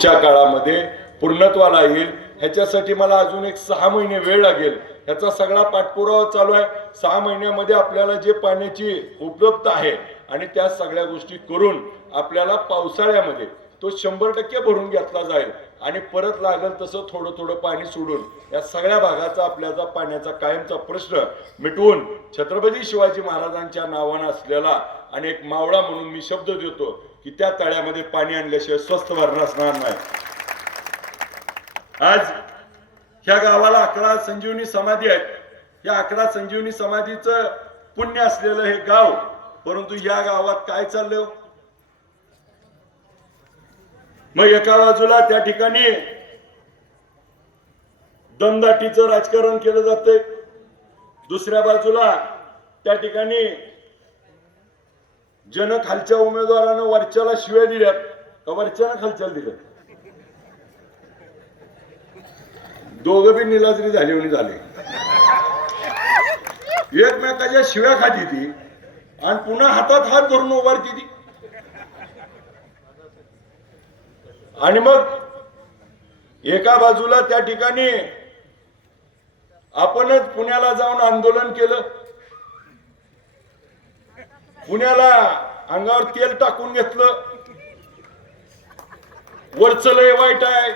पुढच्या काळामध्ये पूर्णत्वाला येईल। ह्याच्यासाठी मला अजून एक 6 महिने वेळ लागेल। ह्याचा सगळा पाठपुरावा चालू आहे। 6 महिन्यामध्ये आपल्याला जे पाण्याची उपलब्धता आहे आणि त्या सगळ्या गोष्टी करून आपल्याला पावसाळ्यामध्ये तो 100% भरून घेतला जाईल आणि परत लागेल तसं थोडं थोडं पाणी सोडून या सगळ्या भागाचा आपल्याचा पाण्याचा कायमचा प्रश्न मिटवून छत्रपती शिवाजी महाराजांच्या नावाने असलेला आणि एक मावळा म्हणून मी शब्द देतो की त्या तळ्यामध्ये पाणी आणल्याशिवाय स्वस्थ भरणं असणार नाही। आज ह्या गावाला 11 संजीवनी समाधी आहेत। या 11 संजीवनी समाधीचं पुण्य असलेलं हे गाव, परंतु या गावात काय चाललंय? मग एका बाजूला त्या ठिकाणी दमदाटीचं राजकारण केलं जातंय, दुसऱ्या बाजूला त्या ठिकाणी जन खालच्या उमेदवारानं वरच्याला शिव्या दिल्यात का वरच्यानं खालच्याला दिल्यात? दोघं बी निलाजरी झाले एकमेकाच्या शिव्या खाती ती आणि पुन्हा हातात हात धरून उभारती ती। आणि मग एका बाजूला त्या ठिकाणी आपणच पुण्याला जाऊन आंदोलन केलं, पुण्याला अंगावर तेल टाकून घेतलं, वरचं लय वाईट आहे,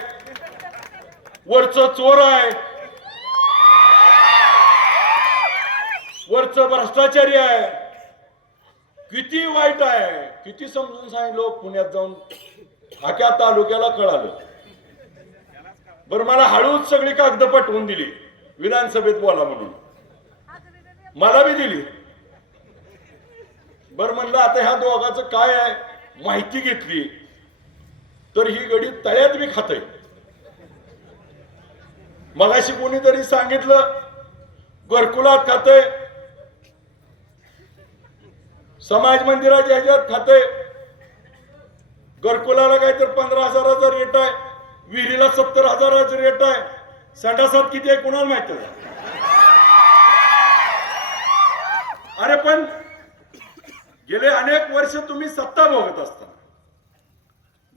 वरचं चोर आहे, वरचं भ्रष्टाचारी आहे, किती वाईट आहे, किती समजून सांगितलं। पुण्यात जाऊन आख्या तालुक्याला कळालं। बरं मला हळूच सगळी कागद पाठवून दिली विधानसभेत बोला म्हणून, मला बी दिली। बरं म्हणलं आता ह्या दोघांचं काय आहे माहिती घेतली तर ही गडी तळ्यात बी खातय। मगाशी कोणीतरी सांगितलं घरकुलात खातय, समाज मंदिराच्या ह्याच्यात खातय, घरकुलाला काय तर 15,000चा रेट आहे, विहिरीला 70,000चा रेट आहे, संडासात किती आहे कुणाला माहित आहे? अरे पण गेले अनेक वर्ष तुम्ही सत्ता भोगत असता,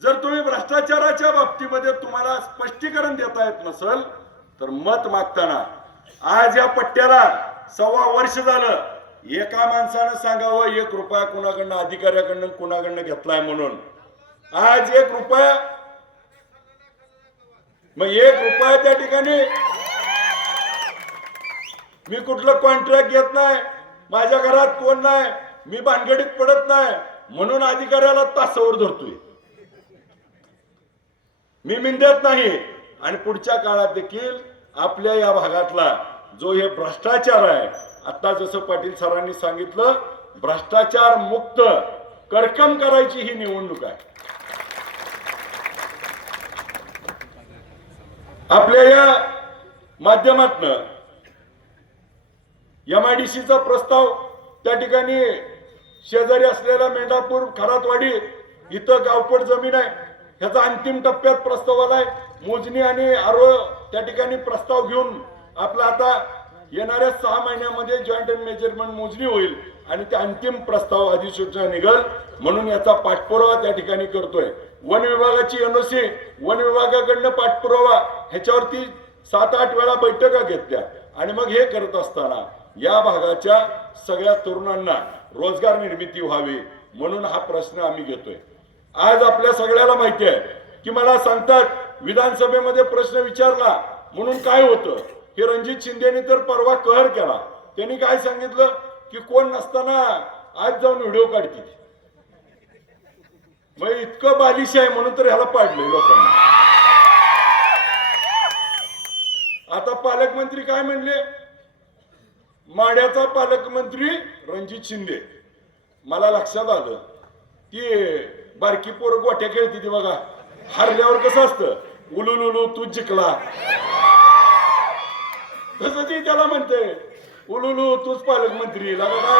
जर तुम्ही भ्रष्टाचाराच्या बाबतीमध्ये तुम्हाला स्पष्टीकरण देता येत नसेल तर मत मागताना आज या पट्ट्याला 1.25 वर्ष झालं एका माणसानं सांगावं 1 रुपया कुणाकडनं अधिकाऱ्याकडनं कुणाकडनं घेतलाय म्हणून। आज 1 रुपया, मग 1 रुपया त्या ठिकाणी मी कुठलं कॉन्ट्रॅक्ट घेत नाही, माझ्या घरात कोण नाही, मी भानगडीत पडत नाही म्हणून अधिकाऱ्याला तासावर धरतोय, मी मिंद्यात नाही। आणि पुढच्या काळात देखील आपल्या या भागातला जो हे भ्रष्टाचार आहे, आता जसं पाटील सरांनी सांगितलं भ्रष्टाचार मुक्त करकम करायची ही निवडणूक आहे। आपल्या या माध्यमातून MIDCचा प्रस्ताव त्या ठिकाणी शेजारी असलेला मेंढापूर खरातवाडी इथं गावपट जमीन आहे, ह्याचा अंतिम टप्प्यात प्रस्ताव आलाय। मोजणी आणि आरोळ त्या ठिकाणी प्रस्ताव घेऊन आपला आता येणाऱ्या 6 महिन्यामध्ये जॉईंट अँड मेजरमेंट मोजणी होईल आणि त्या अंतिम प्रस्ताव अधिसूचना निघल म्हणून याचा पाठपुरावा त्या ठिकाणी करतोय। वन विभागाची NOC वन विभागाकडनं पाठपुरावा ह्याच्यावरती 7-8 वेळा बैठका घेतल्या आणि मग हे करत असताना या भागाच्या सगळ्या तरुणांना रोजगार निर्मिती व्हावी म्हणून हा प्रश्न आम्ही घेतोय। आज आपल्या सगळ्याला माहिती आहे की मला सांगतात विधानसभेमध्ये प्रश्न विचारला म्हणून काय होतं, हे रणजित शिंदेनी तर परवा कहर केला। त्यांनी काय सांगितलं की कोण नसताना आज जाऊन व्हिडिओ काढते, मग इतकं बालिश आहे म्हणून तर ह्याला पाडलंय लोकांनी। आता पालकमंत्री काय म्हणले, माड्याचा पालकमंत्री रणजित शिंदे। मला लक्षात आलं की बारकी पोर गोट्या खेळती ती बघा, हरल्यावर कसं असतं उलुलुलू तू जिंकला, तसं ती त्याला म्हणते उलुलू तूच पालकमंत्री, लगा